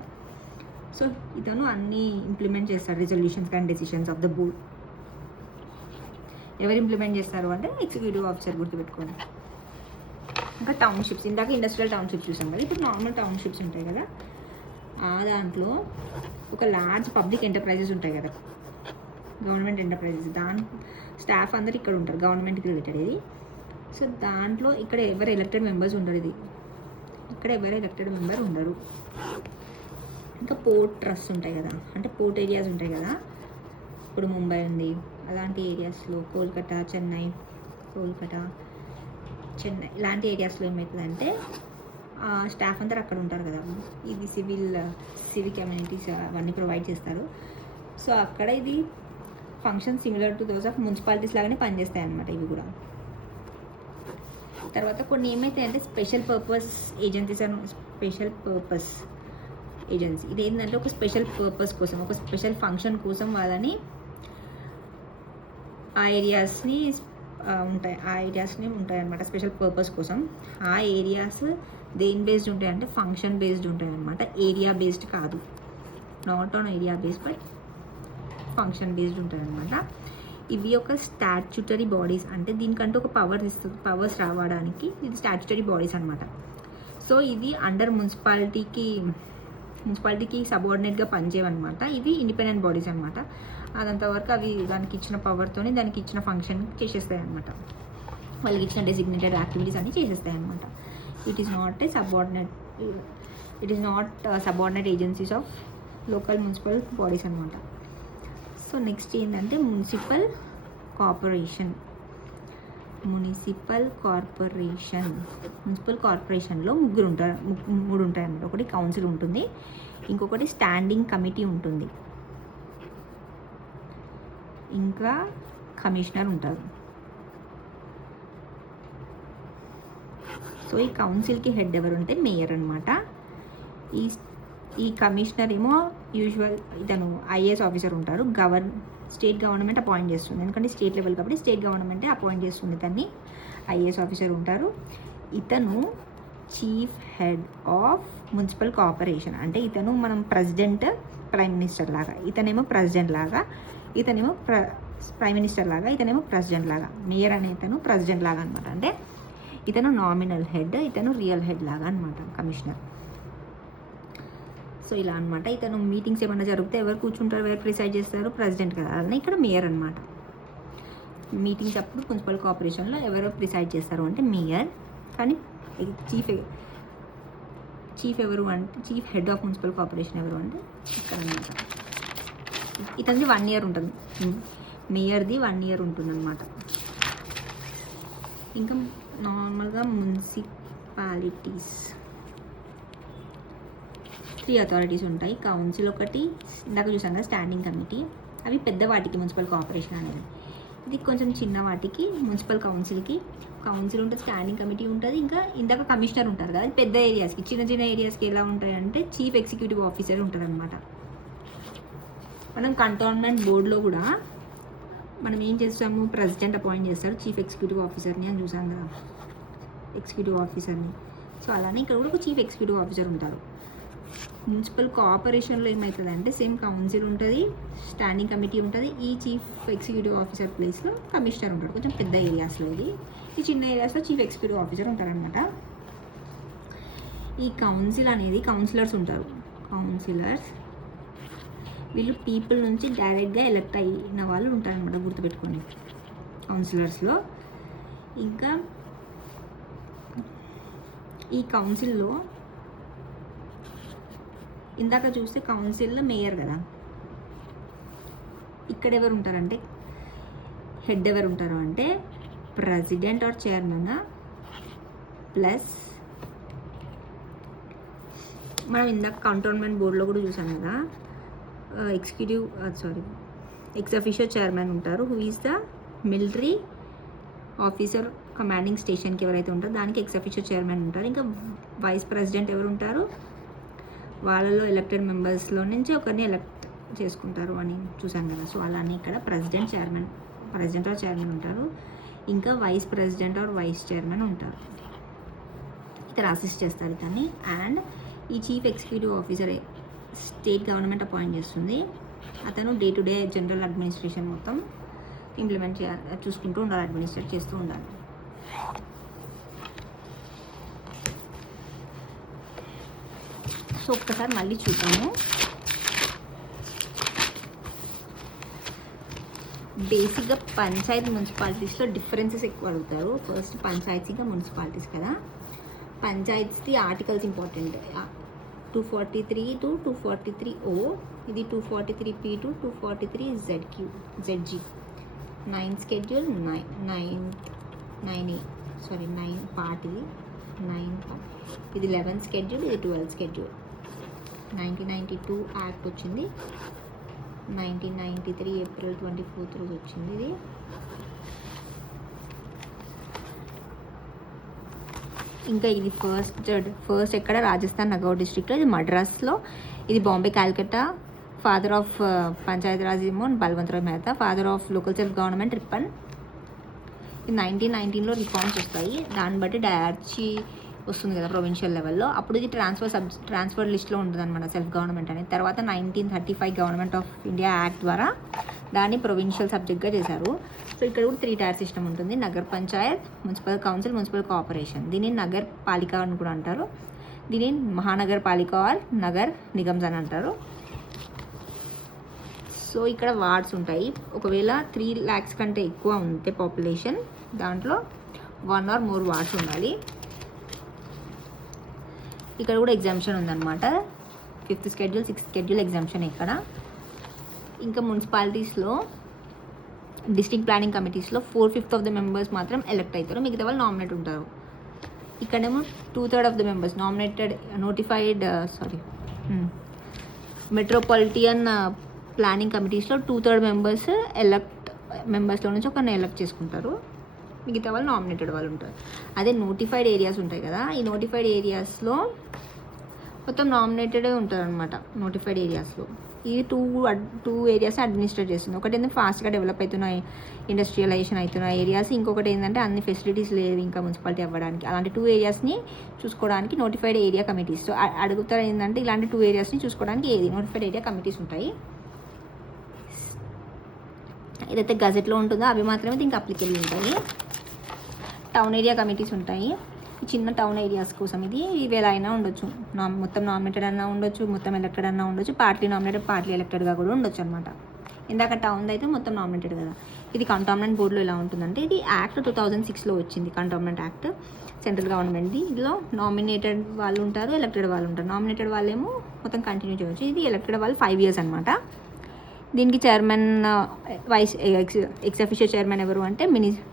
సో ఇతను అన్నీ ఇంప్లిమెంట్ చేస్తారు, resolutions and decisions of the board. ఎవరు ఇంప్లిమెంట్ చేస్తారు అంటే ఎగ్జిక్యూటివ్ ఆఫీసర్, గుర్తుపెట్టుకోండి. ఇంకా టౌన్షిప్స్, ఇందాక ఇండస్ట్రియల్ టౌన్షిప్స్ చూసాం కదా, ఇప్పుడు నార్మల్ టౌన్షిప్స్ ఉంటాయి కదా, దాంట్లో ఒక లార్జ్ పబ్లిక్ ఎంటర్ప్రైజెస్ ఉంటాయి కదా, గవర్నమెంట్ ఎంటర్ప్రైజెస్. స్టాఫ్ అందరు ఇక్కడ ఉంటారు, గవర్నమెంట్కి రిలేటెడ్ ఇది. సో దాంట్లో ఇక్కడ ఎవరు ఎలక్టెడ్ మెంబర్స్ ఉండరు, ఇక్కడ ఎవరు ఎలక్టెడ్ మెంబర్ ఉండరు. ఇంకా పోర్ట్ ట్రస్ట్ ఉంటాయి కదా, అంటే పోర్ట్ ఏరియాస్ ఉంటాయి కదా, ఇప్పుడు ముంబై ఉంది, అలాంటి ఏరియాస్లో కోల్కతా, చెన్నై ఇలాంటి ఏరియాస్లో ఏమవుతుందంటే స్టాఫ్ అందరు అక్కడ ఉంటారు కదా, ఇది సివిక్ కమ్యూనిటీస్ అవన్నీ ప్రొవైడ్ చేస్తారు. సో అక్కడ ఇది function similar to those of municipalities లాగానే పనిచేస్తాయి అన్నమాట ఇవి కూడా. తర్వాత కొన్ని ఏమైతాయంటే స్పెషల్ పర్పస్ ఏజెన్సీ ఇది ఏంటంటే ఒక స్పెషల్ పర్పస్ కోసం, ఒక స్పెషల్ ఫంక్షన్ కోసం వాళ్ళని ఆ ఏరియాస్ని ఉంటాయి అన్నమాట, స్పెషల్ పర్పస్ కోసం. ఆ ఏరియాస్ దేని బేస్డ్ ఉంటాయంటే ఫంక్షన్ బేస్డ్ ఉంటాయి అన్నమాట, ఏరియా బేస్డ్ కాదు, not on area based but function based ఉంటాయి అన్నమాట. ఇవి ఒక స్టాట్యూటరీ బాడీస్, అంటే దీనికంటూ ఒక పవర్స్ రావడానికి ఇది స్టాట్యూటరీ బాడీస్ అనమాట. సో ఇది అండర్ మున్సిపాలిటీకి సబార్డినేట్గా పనిచేయవన్నమాట. ఇవి ఇండిపెండెంట్ బాడీస్ అనమాట. అదంతవరకు అవి దానికి ఇచ్చిన పవర్తోని దానికి ఇచ్చిన ఫంక్షన్ చేసేస్తాయి అనమాట, వాళ్ళకి ఇచ్చిన డెసిగ్నేటెడ్ యాక్టివిటీస్ అన్నీ చేసేస్తాయి అనమాట. It is not subordinate agencies of local municipal bodies అనమాట. సో నెక్స్ట్ ఏంటంటే మున్సిపల్ కార్పొరేషన్లో మూడు ఉంటాయి అన్నమాట. ఒకటి కౌన్సిల్ ఉంటుంది, ఇంకొకటి స్టాండింగ్ కమిటీ ఉంటుంది, ఇంకా కమిషనర్ ఉంటారు. సో ఈ కౌన్సిల్కి హెడ్ ఎవరు ఉంటే మేయర్ అనమాట. ఈ కమిషనర్ ఏమో ఇతను ఐఏఎస్ ఆఫీసర్ ఉంటారు, స్టేట్ గవర్నమెంట్ అపాయింట్ చేస్తుంది, ఎందుకంటే స్టేట్ లెవెల్ కాబట్టి స్టేట్ గవర్నమెంటే అపాయింట్ చేస్తుంది ఇతన్ని. ఐఏఎస్ ఆఫీసర్ ఉంటారు. ఇతను chief head of municipal corporation, అంటే ఇతను మనం ప్రెసిడెంట్ ప్రైమ్ మినిస్టర్ లాగా, ఇతనేమో ప్రెసిడెంట్ లాగా, ఇతనేమో ప్రైమ్ మినిస్టర్ లాగా, ఇతనేమో ప్రెసిడెంట్ లాగా. మేయర్ అనే ఇతను ప్రెసిడెంట్ లాగా అనమాట, అంటే ఇతను నామినల్ హెడ్, ఇతను రియల్ హెడ్ లాగా అనమాట కమిషనర్. సో ఇలా అనమాట. ఇతను మీటింగ్స్ ఏమైనా జరిగితే ఎవరు కూర్చుంటారు, ఎవరు ప్రిసైడ్ చేస్తారు, ప్రెసిడెంట్ కదా, అలానే ఇక్కడ మేయర్ అనమాట. మీటింగ్స్ అప్పుడు మున్సిపల్ కార్పొరేషన్లో ఎవరు ప్రిసైడ్ చేస్తారు అంటే మేయర్, కానీ చీఫ్ ఎవరు అంటే chief head of municipal corporation ఎవరు అంటే ఇక్కడ అనమాట. ఇతనిది 1 year ఉంటుంది, మేయర్ది 1 year ఉంటుంది అనమాట. ఇంకా నార్మల్గా మున్సిపాలిటీస్ 3 అథారిటీస్ ఉంటాయి. కౌన్సిల్ ఒకటి, ఇందాక చూసాం కదా స్టాండింగ్ కమిటీ, అవి పెద్ద వాటికి మున్సిపల్ కార్పొరేషన్ అనేది. ఇది కొంచెం చిన్న వాటికి మున్సిపల్ కౌన్సిల్ ఉంటుంది, స్టాండింగ్ కమిటీ ఉంటుంది, ఇంకా ఇందాక కమిషనర్ ఉంటారు కదా. అది పెద్ద ఏరియాస్కి. చిన్న ఏరియాస్కి ఎలా ఉంటాయంటే చీఫ్ ఎగ్జిక్యూటివ్ ఆఫీసర్ ఉంటారు అనమాట. మనం కంటోన్మెంట్ బోర్డులో కూడా మనం ఏం చేస్తాము, ప్రెసిడెంట్ అపాయింట్ చేస్తారు చీఫ్ ఎగ్జిక్యూటివ్ ఆఫీసర్ని అని చూసాం కదా, ఎగ్జిక్యూటివ్ ఆఫీసర్ని. సో అలానే ఇక్కడ కూడా ఒక చీఫ్ ఎగ్జిక్యూటివ్ ఆఫీసర్ ఉంటారు. మున్సిపల్ కార్పొరేషన్లో ఏమవుతుందంటే సేమ్ కౌన్సిల్ ఉంటుంది, స్టాండింగ్ కమిటీ ఉంటుంది, ఈ చీఫ్ ఎగ్జిక్యూటివ్ ఆఫీసర్ ప్లేస్లో కమిషనర్ ఉంటాడు. కొంచెం పెద్ద ఏరియాస్లో ఈ చిన్న ఏరియాస్లో చీఫ్ ఎగ్జిక్యూటివ్ ఆఫీసర్ ఉంటారనమాట. ఈ కౌన్సిల్ అనేది కౌన్సిలర్స్ ఉంటారు. వీళ్ళు పీపుల్ నుంచి డైరెక్ట్గా ఎలక్ట్ అయిన వాళ్ళు ఉంటారనమాట, గుర్తుపెట్టుకోండి కౌన్సిలర్స్లో. ఇంకా ఈ కౌన్సిల్లో ఇందాక చూస్తే కౌన్సిల్లో మేయర్ కదా, ఇక్కడ ఎవరు ఉంటారంటే హెడ్ ఎవరు ఉంటారు అంటే ప్రెసిడెంట్ ఆర్ చైర్మన్ ప్లస్ మనం ఇందాక కంటోన్మెంట్ బోర్డులో కూడా చూసాం కదా, ఎక్స్ అఫీషియో చైర్మన్ ఉంటారు, who is the military officer commanding స్టేషన్కి ఎవరైతే ఉంటారో దానికి ఎక్స్ అఫీషియో చైర్మన్ ఉంటారు. ఇంకా వైస్ ప్రెసిడెంట్ ఎవరు ఉంటారు, వాళ్ళలో ఎలక్టెడ్ మెంబర్స్లో నుంచి ఒకరిని ఎలక్ట్ చేసుకుంటారు అని చూసాం కదా. సో అలానే ఇక్కడ ప్రెసిడెంట్ ఆర్ చైర్మన్ ఉంటారు, ఇంకా vice president or vice chairman ఉంటారు, ఇతను అసిస్ట్ చేస్తారు కానీ. అండ్ ఈ chief executive officer state government appoint చేస్తుంది, అతను day to day general administration మొత్తం ఇంప్లిమెంట్ చూసుకుంటూ ఉండాలి, అడ్మినిస్ట్రేట్ చేస్తూ ఉండాలి. సో ఒక్కసారి మళ్ళీ చూద్దాము. బేసిక్గా పంచాయతీ మున్సిపాలిటీస్లో డిఫరెన్సెస్ ఎక్కువ అడుగుతారు. ఫస్ట్ పంచాయతీ ఇంకా మున్సిపాలిటీస్ కదా. Panchayat articles important. 243 to 243O, ఇది 243P to 243ZG. 9 schedule, 9 part, ఇది 9 పార్ట్, ఇది 11 schedule, ఇది 12 schedule. 1992 యాక్ట్ వచ్చింది, 1993 ఏప్రిల్ 24 రోజు వచ్చింది ఇది. ఇంకా ఇది ఫస్ట్ ఎక్కడ రాజస్థాన్ నగౌర్ డిస్ట్రిక్ట్లో, ఇది మద్రాస్లో, ఇది బాంబే కాల్కటా. ఫాదర్ ఆఫ్ పంచాయతీరాజ్ ఏమో Balwant Rai Mehta, father of local self government Ripon. ఇది 1919లో రిఫార్మ్స్ వస్తాయి, దాన్ని బట్టి డయార్చీ వస్తుంది కదా ప్రొవిన్షియల్ లెవెల్లో. అప్పుడు ఇది ట్రాన్స్ఫర్ లిస్ట్లో ఉంటుంది అనమాట సెల్ఫ్ గవర్నమెంట్ అనేది. తర్వాత 1935 గవర్నమెంట్ ఆఫ్ ఇండియా యాక్ట్ ద్వారా దాన్ని ప్రొవిన్షియల్ సబ్జెక్ట్గా చేశారు. సో ఇక్కడ కూడా 3 టైర్ సిస్టమ్ ఉంటుంది: Nagar Panchayat, municipal council, municipal corporation. దీన్ని నగర్ పాలిక అని కూడా అంటారు, దీన్ని మహానగర్ పాలిక ఆర్ నగర్ నిగమ్స్ అని అంటారు. సో ఇక్కడ వార్డ్స్ ఉంటాయి. ఒకవేళ 3 lakhs కంటే ఎక్కువ ఉంటే పాపులేషన్, దాంట్లో 1 or more వార్డ్స్ ఉండాలి. ఇక్కడ కూడా ఎగ్జామ్షన్ ఉందన్నమాట, 5th schedule 6th schedule exemption ఇక్కడ. ఇంకా మున్సిపాలిటీస్లో డిస్ట్రిక్ట్ ప్లానింగ్ కమిటీస్లో 4/5 ఆఫ్ ద మెంబర్స్ మాత్రం ఎలక్ట్ అవుతారు, మిగతా వాళ్ళు నామినేట్ ఉంటారు. ఇక్కడేమో 2/3 of the members notified metropolitan planning కమిటీస్లో 2/3 మెంబర్స్ మెంబర్స్లో నుంచి ఒకరిని ఎలక్ట్ చేసుకుంటారు, మిగతా వాళ్ళు నామినేటెడ్ వాళ్ళు ఉంటారు. అదే నోటిఫైడ్ ఏరియాస్ ఉంటాయి కదా, ఈ నోటిఫైడ్ ఏరియాస్లో మొత్తం నామినేటెడే ఉంటారు అనమాట. నోటిఫైడ్ ఏరియాస్లో ఈ టూ ఏరియాస్ అడ్మినిస్ట్రేట్ చేస్తుంది. ఒకటి ఏంటంటే ఫాస్ట్గా డెవలప్ అవుతున్నాయి, ఇండస్ట్రియలైజేషన్ అవుతున్న ఏరియాస్. ఇంకొకటి ఏంటంటే అన్ని ఫెసిలిటీస్ లేవు ఇంకా మున్సిపాలిటీ అవ్వడానికి. అలాంటి 2 ఏరియాస్ని చూసుకోవడానికి నోటిఫైడ్ ఏరియా కమిటీస్. సో అడుగుతారు ఏంటంటే ఇలాంటి 2 ఏరియాస్ని చూసుకోవడానికి ఏది నోటిఫైడ్ ఏరియా కమిటీస్ ఉంటాయి. ఏదైతే గజెట్లో ఉంటుందో అవి మాత్రమే దీనికి అప్లికేబుల్ ఉంటాయి. టౌన్ ఏరియా కమిటీస్ ఉంటాయి, చిన్న టౌన్ ఏరియాస్ కోసం. ఇది ఎలా అయినా ఉండొచ్చు, మొత్తం నామినేటెడ్ అన్నా ఉండొచ్చు, మొత్తం ఎలక్టెడ్ అన్నా ఉండొచ్చు, పార్ట్లీ నామినేటెడ్ పార్ట్లీ ఎలక్టెడ్గా కూడా ఉండొచ్చు అనమాట. ఇందాక టౌన్ అయితే మొత్తం నామినేటెడ్ కదా. ఇది కంటోన్మెంట్ బోర్డులో ఎలా ఉంటుందంటే, ఇది యాక్ట్ 2006లో వచ్చింది, కంటోన్మెంట్ యాక్ట్, సెంట్రల్ గవర్నమెంట్ది. ఇందులో నామినేటెడ్ వాళ్ళు ఉంటారు, ఎలక్టెడ్ వాళ్ళు ఉంటారు. నామినేటెడ్ వాళ్ళేమో మొత్తం కంటిన్యూ చేయవచ్చు, ఇది ఎలక్టెడ్ వాళ్ళు 5 years అనమాట. దీనికి చైర్మన్, ఎక్స్ అఫీషియల్ చైర్మన్ ఎవరు అంటే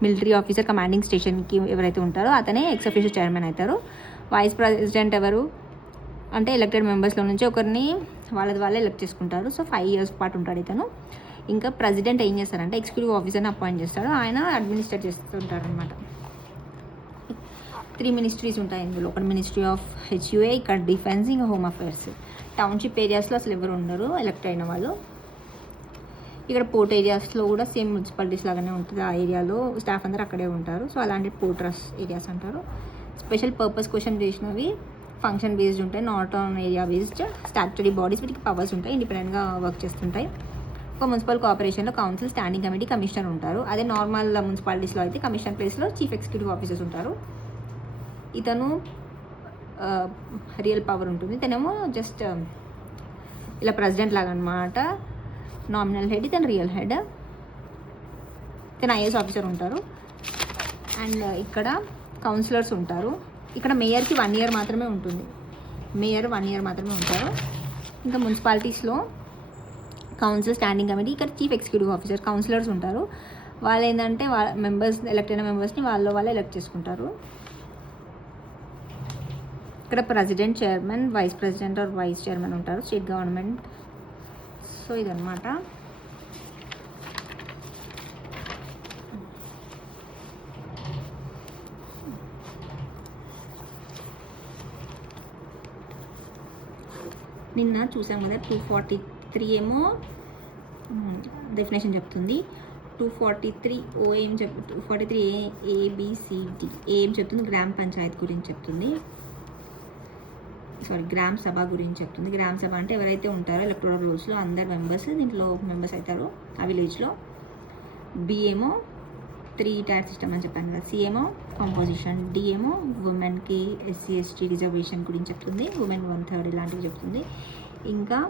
మిలిటరీ ఆఫీసర్ కమాండింగ్ స్టేషన్కి ఎవరైతే ఉంటారో అతనే ఎక్స్ అఫీషియల్ చైర్మన్ అవుతారు. వైస్ ప్రెసిడెంట్ ఎవరు అంటే ఎలక్టెడ్ మెంబర్స్లో నుంచి ఒకరిని వాళ్ళే ఎలక్ట్ చేసుకుంటారు. సో 5 years పాటు ఉంటాడు ఇతను. ఇంకా ప్రెసిడెంట్ ఏం చేస్తారంటే ఎగ్జిక్యూటివ్ ఆఫీసర్ని అపాయింట్ చేస్తాడు, ఆయన అడ్మినిస్ట్రేట్ చేస్తుంటారు అనమాట. 3 ministries ఉంటాయి ఇందులో. ఒకటి మినిస్ట్రీ ఆఫ్ HUA, ఇక్కడ డిఫెన్స్, ఇంకా హోమ్ అఫేర్స్. టౌన్షిప్ ఏరియాస్లో అసలు ఎవరు ఉండరు ఎలక్ట్ అయిన వాళ్ళు. ఇక్కడ పోర్ట్ ఏరియాస్లో కూడా సేమ్ మున్సిపాలిటీస్ లాగానే ఉంటుంది, ఆ ఏరియాలో స్టాఫ్ అందరూ అక్కడే ఉంటారు. సో అలాంటి పోర్ట్రస్ ఏరియాస్ అంటారు. స్పెషల్ పర్పస్ క్వశ్చన్ చేసినవి ఫంక్షన్ బేస్డ్ ఉంటాయి, not on area based. Statutory bodies, వీటికి పవర్స్ ఉంటాయి, ఇండిపెండెంట్గా వర్క్ చేస్తుంటాయి. ఒక మున్సిపల్ కార్పొరేషన్లో కౌన్సిల్, స్టాండింగ్ కమిటీ, కమిషనర్ ఉంటారు. అదే నార్మల్ మున్సిపాలిటీస్లో అయితే కమిషనర్ ప్లేస్లో చీఫ్ ఎగ్జిక్యూటివ్ ఆఫీసర్స్ ఉంటారు. ఇతను రియల్ పవర్ ఉంటుంది, ఇతనేమో జస్ట్ ఇలా ప్రెసిడెంట్ లాగా అనమాట. నామినల్ హెడ్, ఇతను రియల్ హెడ్. ఇతను IAS ఆఫీసర్ ఉంటారు. అండ్ ఇక్కడ కౌన్సిలర్స్ ఉంటారు. ఇక్కడ మేయర్కి 1 year మాత్రమే ఉంటుంది, మేయర్ 1 year మాత్రమే ఉంటారు. ఇంకా మున్సిపాలిటీస్లో కౌన్సిల్, స్టాండింగ్ కమిటీ, ఇక్కడ చీఫ్ ఎగ్జిక్యూటివ్ ఆఫీసర్, కౌన్సిలర్స్ ఉంటారు. వాళ్ళు ఏంటంటే మెంబర్స్, ఎలక్ట్ అయిన మెంబర్స్ని వాళ్ళే ఎలక్ట్ చేసుకుంటారు. ఇక్కడ president, chairman, vice president or vice chairman ఉంటారు, స్టేట్ గవర్నమెంట్. సో ఇదన్నమాట. నిన్న చూసాం కదా 243 ఏమో డెఫినేషన్ చెప్తుంది, 243O ఏం 243 ABCD ఏం చెప్తుంది, గ్రామ పంచాయత్ గురించి చెప్తుంది, గ్రామ సభ గురించి చెప్తుంది. గ్రామ సభ అంటే ఎవరైతే ఉంటారో ఎలక్టోరల్ రూల్స్లో అందరు మెంబర్స్ దీంట్లో మెంబర్స్ అవుతారు ఆ విలేజ్లో. B ఏమో 3 టైర్ సిస్టమ్ అని చెప్పాను కదా. C ఏమో కంపోజిషన్. D ఏమో ఉమెన్కి SC ST రిజర్వేషన్ గురించి చెప్తుంది, ఉమెన్ 1/3 ఇలాంటివి చెప్తుంది. ఇంకా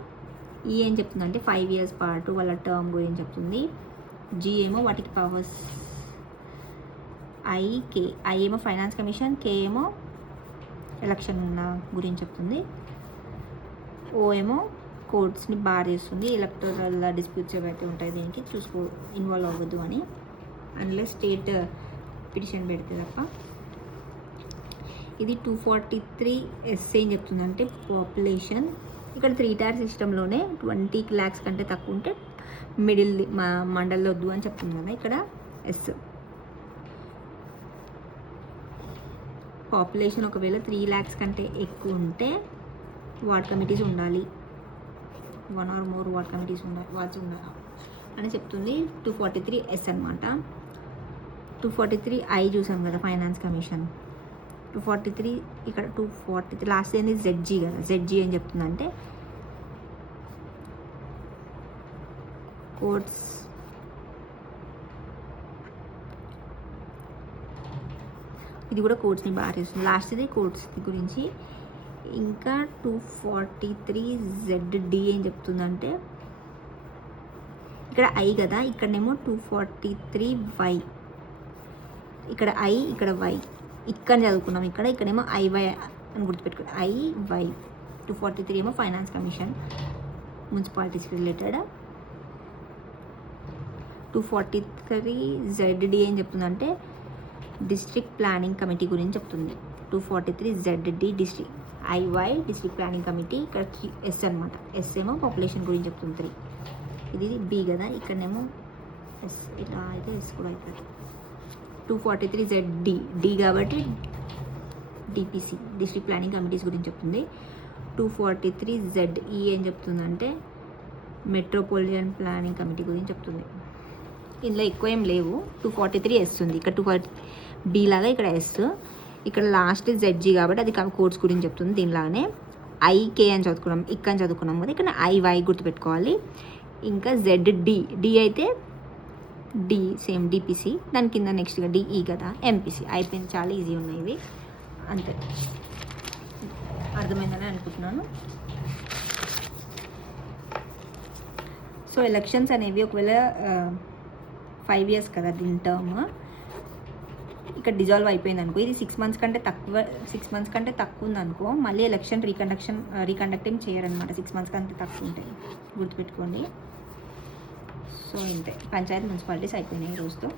E ఏం చెప్తుంది అంటే 5 years పాటు వాళ్ళ టర్మ్ గురించి చెప్తుంది. జీ ఏమో వాటికి పవర్స్, ఐ ఏమో ఫైనాన్స్ కమిషన్, కే ఏమో ఎలక్షన్ గురించి చెప్తుంది, ఓ ఏమో కోర్ట్స్ని బార్ చేస్తుంది, ఎలక్టరల్ డిస్ప్యూట్స్ ఏవైతే ఉంటాయి దీనికి ఇన్వాల్వ్ అవ్వద్దు అని, అందులో స్టేట్ పిటిషన్ పెడితే తప్ప. ఇది 243 ఏం చెప్తుందంటే పాపులేషన్, ఇక్కడ 3 టైర్ సిస్టంలోనే 20 lakhs కంటే తక్కువ ఉంటే మిడిల్ మండల్లో వద్దు అని చెప్తుంది కదా. ఇక్కడ ఎస్ పాపులేషన్ ఒకవేళ 3 lakhs కంటే ఎక్కువ ఉంటే వార్డ్ కమిటీస్ ఉండాలి, 1 or more వార్డ్ కమిటీస్ ఉండాలి అని చెప్తుంది. 243 అనమాట. 243 చూసాం కదా ఫైనాన్స్ కమిషన్. 243 ఇక్కడ 243 లాస్ట్ ఏంది జెడ్జీ కదా. జెడ్జీ ఏం చెప్తుందంటే కోర్ట్స్ ఇది కూడా కోర్ట్స్ని బాగా చేస్తుంది. లాస్ట్ది కోర్ట్స్ గురించి. ఇంకా 243 ZD ఏం చెప్తుందంటే ఇక్కడ ఐ కదా, ఇక్కడనేమో 243Y, ఇక్కడ ఐ ఇక్కడ వై, ఇక్కడ చదువుకున్నాం, ఇక్కడేమో IY అని గుర్తుపెట్టుకోండి, IY. 243 ఏమో finance commission municipalities related. 243 ZD ఏం చెప్తుందంటే డిస్ట్రిక్ట్ ప్లానింగ్ కమిటీ గురించి చెప్తుంది. 243 ZD district, IY district planning committee. ఇక్కడ ఎస్ అనమాట, ఎస్ ఏమో పాపులేషన్ గురించి చెప్తుంది 3. ఇది బి కదా, ఇక్కడనేమో ఎస్, ఇట్లా అయితే ఎస్ కూడా అవుతుంది. 243 ZD డి కాబట్టి డిపిసి డిస్ట్రిక్ట్ ప్లానింగ్ కమిటీస్ గురించి చెప్తుంది. 243 ZE ఏం చెప్తుందంటే మెట్రోపాలిటన్ ప్లానింగ్ కమిటీ గురించి చెప్తుంది. ఇందులో ఎక్కువ ఏం లేవు. 243 ఎస్ ఉంది, ఇక్కడ 240 బి లాగా ఇక్కడ ఎస్, ఇక్కడ లాస్ట్ ZG కాబట్టి అది కోర్ట్స్ గురించి చెప్తుంది. దీనిలాగానే ఐకే అని చదువుకున్నాం, ఇక్కడ అని చదువుకున్నాం కదా, ఇక్కడ IY గుర్తుపెట్టుకోవాలి. ఇంకా ZD, డి అయితే డి సేమ్ డిపిసి, దాని కింద నెక్స్ట్గా డిఈ కదా ఎంపీసీ. అయిపోయింది, చాలా ఈజీ ఉన్నాయి ఇవి, అంతే. అర్థమైందని అనుకుంటున్నాను. సో ఎలక్షన్స్ అనేవి ఒకవేళ 5 years కదా దీని టర్మ్, ఇక్కడ డిజాల్వ్ అయిపోయింది అనుకో, ఇది 6 months కంటే తక్కువ ఉందనుకో, మళ్ళీ ఎలక్షన్ రీకండక్ట్ ఏం చేయరనమాట. 6 months కంటే తక్కువ ఉంటాయి, గుర్తుపెట్టుకోండి. సో ఇంతే, పంచాయతీ మున్సిపాలిటీస్ అయిపోయినాయి ఈ రోజుతో.